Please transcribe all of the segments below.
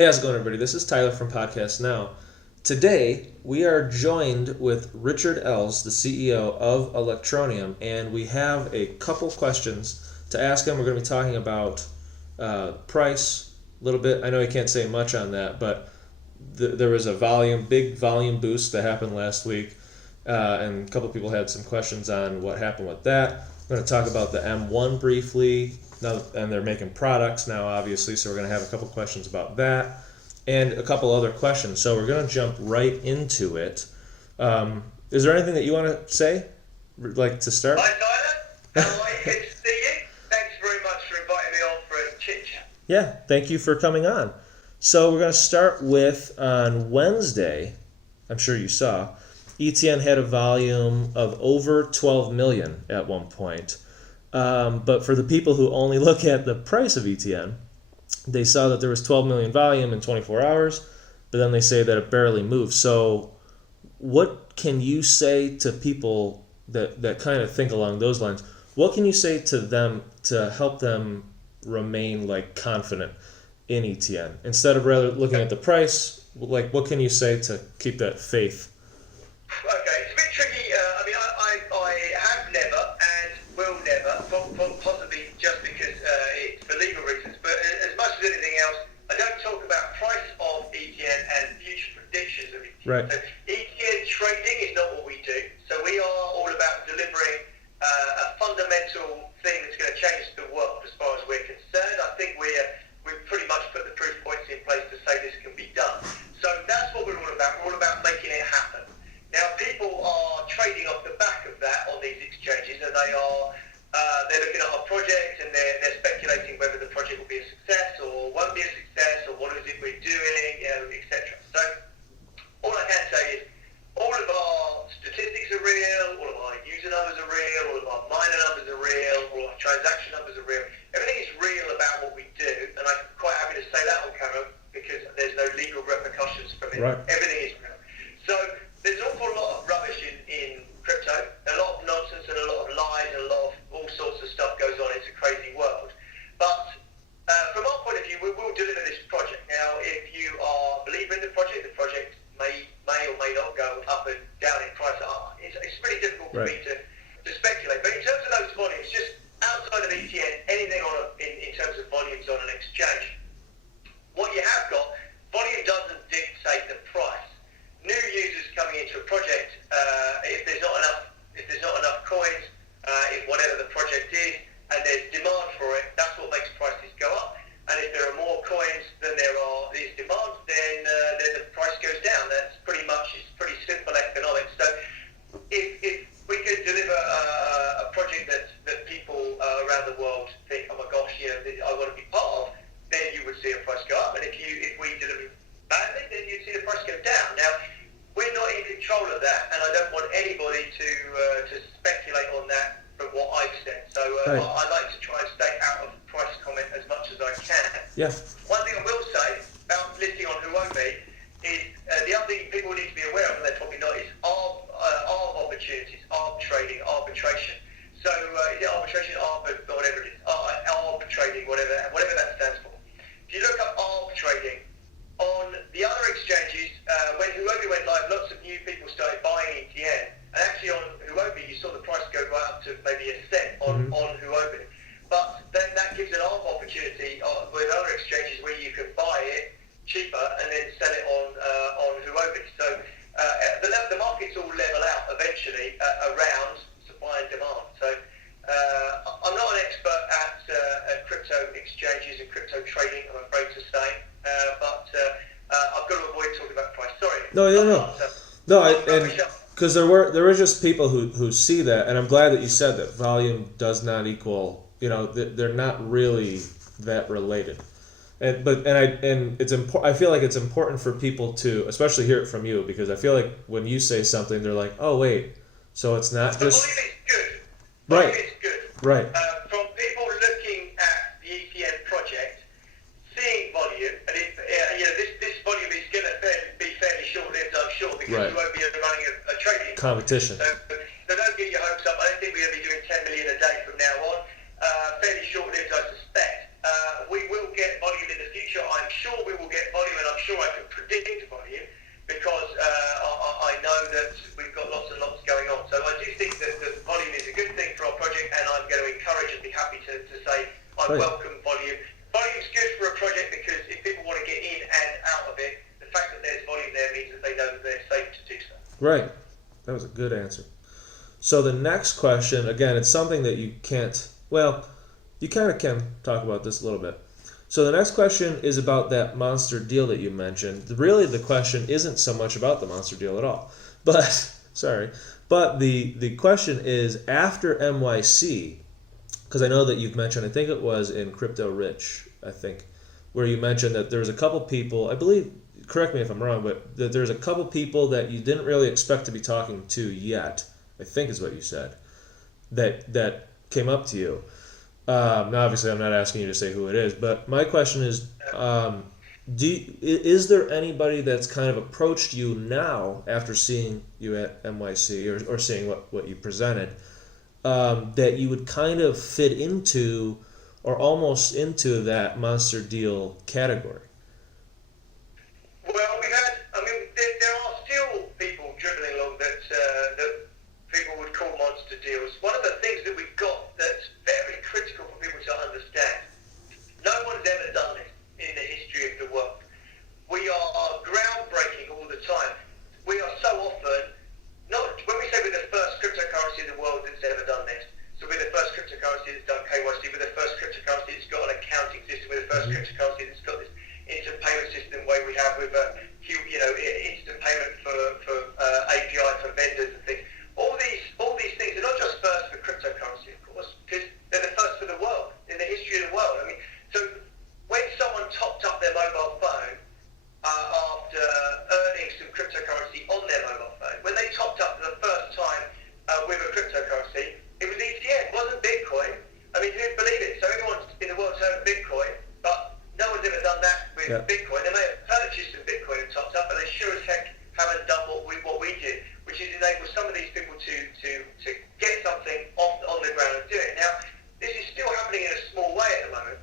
Hey, how's it going, everybody? This is Tyler from Podcast Now. Today, we are joined with Richard Ells, the CEO of Electroneum, and we have a couple questions to ask him. We're going to be talking about price a little bit. I know he can't say much on that, but there was a big volume boost that happened last week, and a couple people had some questions on what happened with that. We're going to talk about the M1 briefly. Now, and they're making products now, obviously, so we're going to have a couple questions about that and a couple other questions. So we're going to jump right into it. Is there anything that you want to say, like to start? Hi, Tyler. How are you? Good to see you. Thanks very much for inviting me on for a chit-chat. Yeah, thank you for coming on. So we're going to start with, on Wednesday, I'm sure you saw, ETN had a volume of over 12 million at one point. But for the people who only look at the price of ETN, they saw that there was 12 million volume in 24 hours, but then they say that it barely moved. So what can you say to people that kind of think along those lines? What can you say to them to help them remain like confident in ETN instead of rather looking at the price? Like, what can you say to keep that faith? Okay, it's a bit tricky. I have never and will never, possibly just because it's for legal reasons, but as much as anything else, I don't talk about price of ETN and future predictions of ETN. Right. So ETN trading is not what we do. So we are all about delivering a fundamental thing that's going to change the world as far as we're concerned. I think we've pretty much put the proof points in place to say this can be done. So that's what we're all about. We're all about making it happen. Now, people are trading off the back of that on these exchanges, and they're looking at our project and they're speculating whether the project will be a success or won't be a success, or what is it we're doing, etc. So all I can say is all of our statistics are real, all of our user numbers are real, all of our miner numbers are real, all of our transaction numbers are real. Everything is real about what we do, and I'm quite happy to say that on camera because there's no legal repercussions from it. Right. Everything is real. So there's an awful lot of rubbish in crypto, a lot of nonsense and a lot of lies and a lot of all sorts of stuff goes on. It's a crazy world. But from our point of view, we will deliver this project. Now, if you are a believer in the project may or may not go up and down in price. It's pretty difficult for me to speculate. But in terms of those volumes, just outside of ETN, anything in terms of volumes on an exchange, what you have got, volume doesn't dictate the price. New users coming into a project, if there's not enough coins, if whatever the project is, and there's demand for it, that's what makes prices go up. And if there are more coins than there is demand, then the price goes down. It's pretty simple economics. So if we could deliver a project that people around the world think, oh my gosh, I want to be part of, then you would see a price go up. And if we deliver badly, then you'd see the price go down. Now, we're not in control of that, and I don't want anybody to speculate on that from what I've said. So Right. I like to try and stay out of price comment as much as I can. Yeah. One thing I will say about listing on Huobi is the other thing people need to be aware of, and they're probably not, is arb opportunities, arb trading, arbitration. So is it arbitration, whatever it is, arb trading, whatever that stands for. If you look up arb trading, on the other exchanges, when Huobi went live, lots of new people started buying ETN. And actually on Huobi, you saw the price go right up to maybe a cent on Huobi. But then that gives an arb opportunity with other exchanges where you can buy it cheaper and then sell it on Huobi. So the markets all level out eventually around supply and demand. So I'm not an expert at crypto exchanges and crypto trading, I'm afraid to say. But I've got to avoid talking about price. Sorry. No, because there were just people who see that, and I'm glad that you said that volume does not equal. They're not really that related, and it's important. I feel like it's important for people to, especially hear it from you, because I feel like when you say something, they're like, oh wait, so it's not just. Volume is good. Right. Volume is good. Right. From people looking at the ETN project, seeing volume, and this volume is going to be fairly short-lived, I'm sure, because Right. we won't be running a trading Competition. So don't get your hopes up. I don't think we're going to be doing 10 million a day from now on. Fairly short-lived, I suspect. We will get volume in the future. I'm sure we will get volume to say I Right. welcome volume. Volume's good for a project because if people want to get in and out of it, the fact that there's volume there means that they know that they're safe to do so. Right. That was a good answer. So the next question, again, it's something that you can't, well, you kind of can talk about this a little bit. So the next question is about that monster deal that you mentioned. Really, the question isn't so much about the monster deal at all. But, sorry. But the question is, after NYC, because I know that you've mentioned, I think it was in Crypto Rich, I think, where you mentioned that there's a couple people, I believe, correct me if I'm wrong, but that there's a couple people that you didn't really expect to be talking to yet, I think is what you said, that came up to you. Now, obviously, I'm not asking you to say who it is, but my question is, is there anybody that's kind of approached you now after seeing you at NYC or seeing what you presented, that you would kind of fit into or almost into that monster deal category? Well, there are still people dribbling along that people would call monster deals. One of the things that we've got that's very critical for people to understand, no one's ever done this in the history of the world. We are groundbreaking all the time. We are so often, not when we say we're the first cryptocurrency in the world that's ever done this, so we're the first cryptocurrency that's done KYC, we're the first cryptocurrency that's got an accounting system, we're the first cryptocurrency that's got this instant payment system way we have with instant payment for API for vendors and things. All these things are not just first for cryptocurrency, of course, because they're the first for the world, in the history of the world. I mean, so when someone topped up their mobile phone after earning some cryptocurrency on their mobile phone, when they topped up for the first time with a cryptocurrency, it was ETN, it wasn't Bitcoin. I mean, who'd believe it? So everyone in the world's heard of Bitcoin, but no one's ever done that with Bitcoin. They may have purchased some Bitcoin and topped up, but they sure as heck haven't done what we did, which is enable some of these people to get something on the ground and do it. Now, this is still happening in a small way at the moment,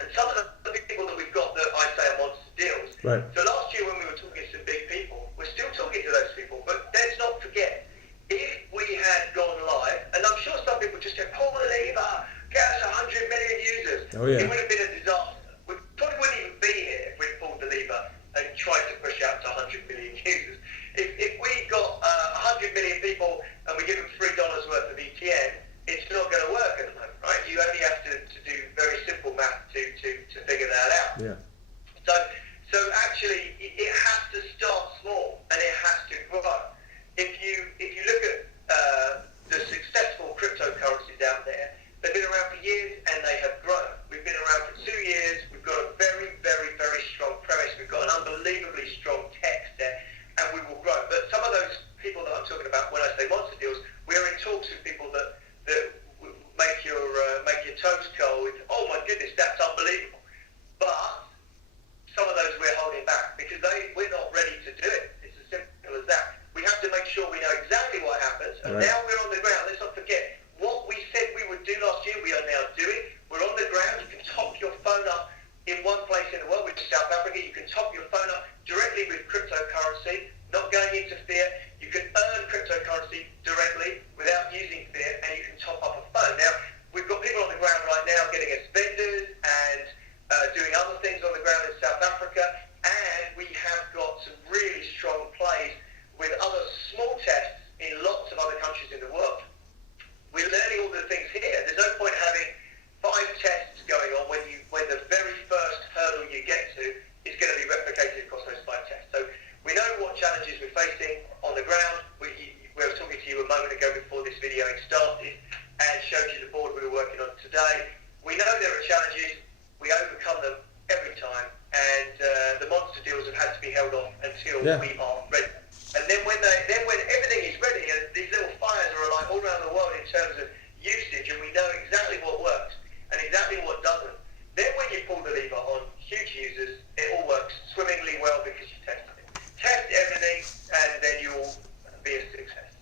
and some of the people that we've got that I say are monster deals. Right. So last year when we were talking to some big people, we're still talking to those people, but let's not forget, if we had gone live, and I'm sure some people just go, pull the lever, get us 100 million users, Oh, yeah. it would have been a disaster. We probably wouldn't even be here if we'd pulled the lever and tried to push out to 100 million users. If we got 100 million people and we give them $3 worth of ETN, it's not going to work at the moment, right? You only have to do very simple math to figure that out. Yeah. So actually, it has to start small and it has to grow. If you look at the successful cryptocurrencies out there, they've been around for years and they have grown. We've been around for 2 years. We've got a very, very, very strong premise. We've got an unbelievably strong tech there, and we will grow. But some of those people that I'm talking about when I say monster deals, we are in talks with people that make your toes curl with, oh my goodness, that's unbelievable. But some of those we're holding back because we're not ready to do it. It's as simple as that. We have to make sure we know exactly what happens, and Right. now we're on the ground. Let's not forget what we said we would do last year. We are now doing. We're on the ground. You can top your phone up in one place in the world, which is South Africa. You can top your phone up directly with cryptocurrency, not going into fiat. You can earn cryptocurrency directly without using fiat, and you can top up a phone. Now, we've got people on the ground right now getting us vendors and doing other things on the ground in South Africa, and we have got some really strong plays with other small tests in lots of other countries in the world. We're learning all the things here. There's no point having 5 tests going on when the very first hurdle you get to is going to be replicated across those 5 tests. So we know what challenges we're facing on the ground. We were talking to you a moment ago before this video started and showed you the board we were working on today. We know there are challenges. We overcome them every time, and the monster deals have had to be held off until we are ready. And then when everything is ready, and these little fires are like all around the world in terms of usage, and we know exactly what works and exactly what doesn't. Then when you pull the lever on huge users, it all works swimmingly well because you tested it. Test everything, and then you will be a success.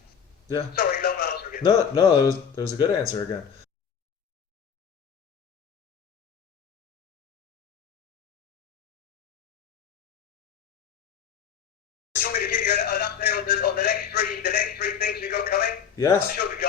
Yeah. Sorry, long answer again. No, it was a good answer again. Do you want me to give you an update on the next three things we've got coming? Yes. I'm sure the